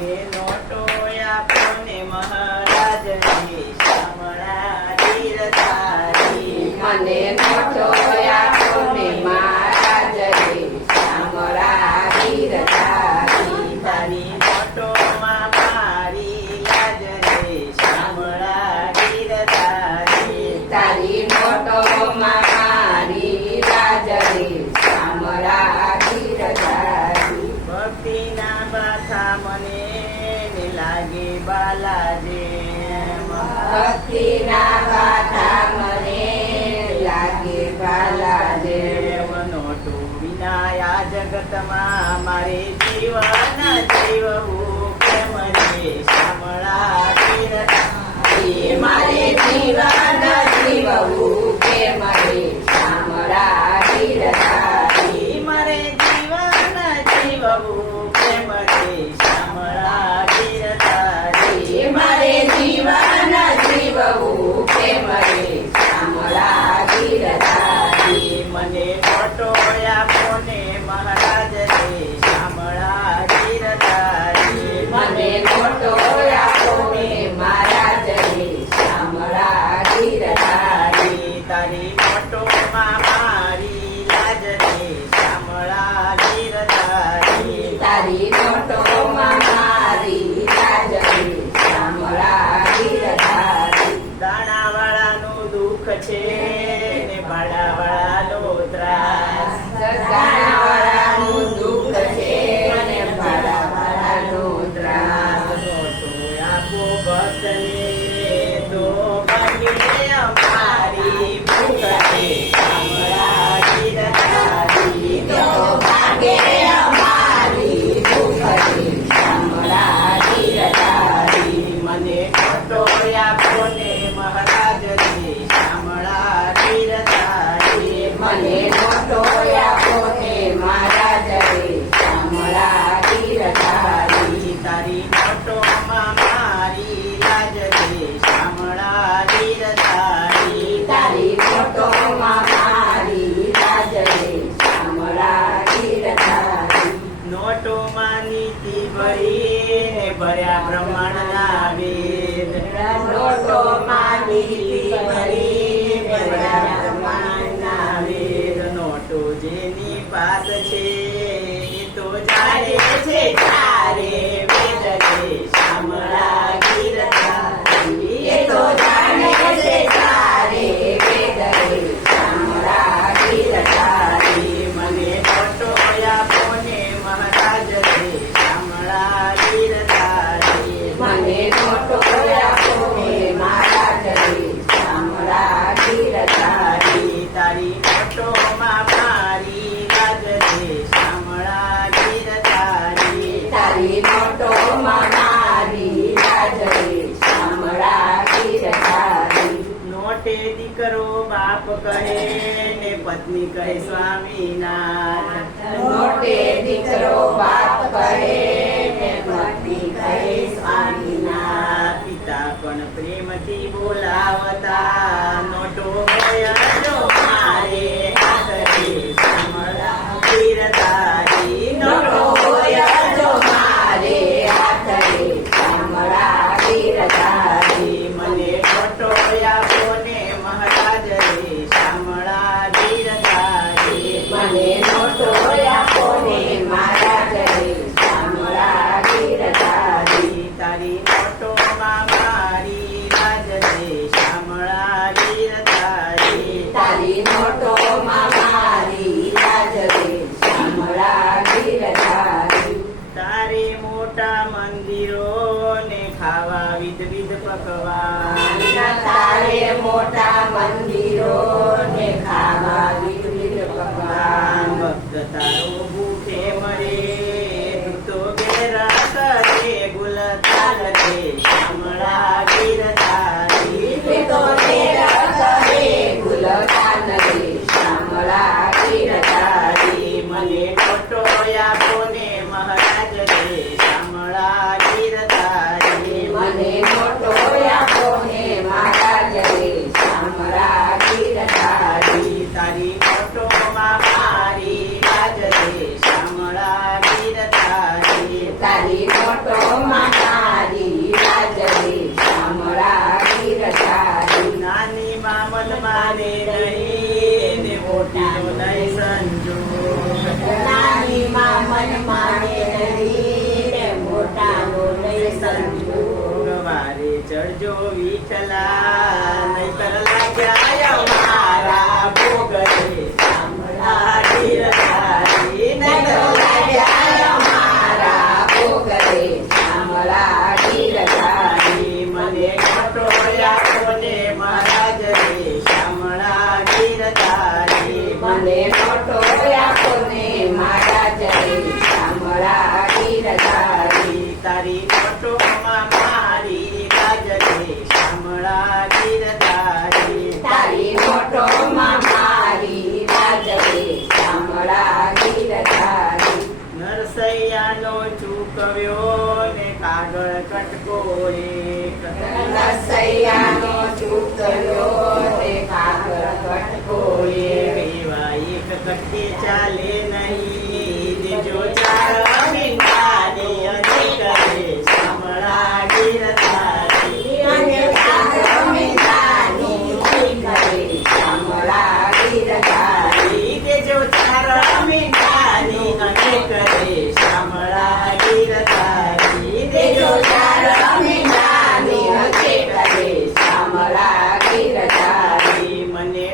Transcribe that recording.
મને નોટો આપો ને મહારાજ રે શામળા ધીરધારી. મને નોટો આપો ને મહારાજ રે શામળા ધીરધારી. તારી નોટોમાં મારી લાજ રે શામળા ધીરધારી. તારી નોટોમાં મારી લાજ રે શામળા ધીરધારી. ભક્તિના બાથા મને ને લાગે બાલા જેમ. ભક્તિના ગાથા મને લાગે બાલા દેવ. નોટો વિના આ જગતમાં મારે જીવન જીવવું કેમ રે શામળા ધીરધારી. મારે જીવન જીવવું કેમ રે શામળા ધીરધારી. મારે જીવન જીવવું કેમ રે શામળા ધીરધારી. મારે જીવન જીવવું કેમ રે શામળા ધીરધારી. મને નોટો આપો ને મહારાજ રે શામળા ધીરધારી. મને નોટો આપો ને મહારાજ રે શામળા ધીરધારી. તારી નોટોમાં મારી લાજ રે શામળા ધીરધારી. તારી નોટોમાં મારી લાજ રે શામળા ધીરધારી. દાણાવાળાનું દુઃખ છે ને ભાડાવાળાનો ત્રાસ. ગાણાવાળાનું દુઃખ છે અને ભાડાવાળાનો ત્રાસ. નોટો આપો ભક્તને તો ભાગે અમારી ભૂખ રે શામળા ધીરધારી. તો ભાગે અમારી ભૂખ રે શામળા ધીરધારી. મને નોટો આપો ને મહારાજ રે શામળા ધીરધારી. મને નોટો આપો ને મહારાજ રે શામળા ધીરધારી. તારી નોટોમાં મારી લાજ રે શામળા ધીરધારી. તારી નોટોમાં મારી લાજ રે શામળા ધીરધારી. નોટોમાં નીતિ ભરીને ભર્યા બ્રહ્માંડના વેદ. નોટોમાં નીતિ ભરી ભર્યા બ્રહ્માંડના વેદ. નોટો જેની પાસ છે એ તો જાણે છે ચારે વેદ રે શામળા ધીરધારી. એ તો જાણે છે તારે વેદ રે શામળા ધીરધારી. મને નોટો આપો ને મહારાજ રે શામળા ધીરધારી. મને નોટો આપો ને મહારાજ રે શામળા ધીરધારી. તારી નોટોમાં મારી લાજ રે શામળા ધીરધારી. તારી નોટોમાં મારી લાજ રે શામળા ધીરધારી. નોટે દીકરો બાપ કહે ને પત્ની કહે સ્વામીનાથ. નોટે દીકરો બાપ કહે ને પત્ની કહે સ્વામીનાથ. પિતા પણ પ્રેમથી બોલાવતા નોટો હોય જો મારે હાથ રે શામળા ધીરધારી. નોટો હોય જો મારે હાથ રે શામળા ધીરધારી. મને નોટો આપો ને મહારાજ રે શામળા ધીરધારી. મને નોટો આપો ને મહારાજ રે શામળા ધીરધારી. તારી નોટોમાં મારી લાજ રે શામળા ધીરધારી. તારી નોટોમાં મારી લાજ રે શામળા ધીરધારી. તારે મોટા મંદિરો ને ખાવા વિધ પકવાન. તારે મોટા મંદિરો ને ખાવા વિવિધ પકવાન. ભક્ત તારો ભૂખે મરે તું તો બેરા કરે ગુલતાલ રે શામળા ધીરધારી. તે તો તેરા કરે ગુલતાન રે શામળા ધીરધારી. મને નોટો આપો ને મહારાજ રે શામળા ધીરધારી. મને નોટો આપો ને મહારાજ રે શામળા ધીરધારી. તારી નોટોમાં મારી લાજ રે શામળા ધીરધારી. તારી નોટોમાં ચડજો વિઠલા નહીતર લાગ્યા મારા ભોગ રે શામળા ગીરધારી નહીતર લાગ્યા મારા ભોગ રે શામળા ગીરધારી. મને ખટોળ્યા કોને મહારાજ રે શામળા ગીરધારી મને મોટો આપોને મહારાજ રે શામળા ગીરધારી. તારી ફોટોમાં મારી રાજ રે શામળા ગીરધારી તારી મોટોમાં મારી રાજ રે શામળા ગીરધારી. નરસૈયાનો ચૂકવ્યો ને કાગળ કટકો એક નરસૈયાનો ચૂકવ્યો તે કાગળ કટકો એક. એવા એક કટકે ચાલે નહીં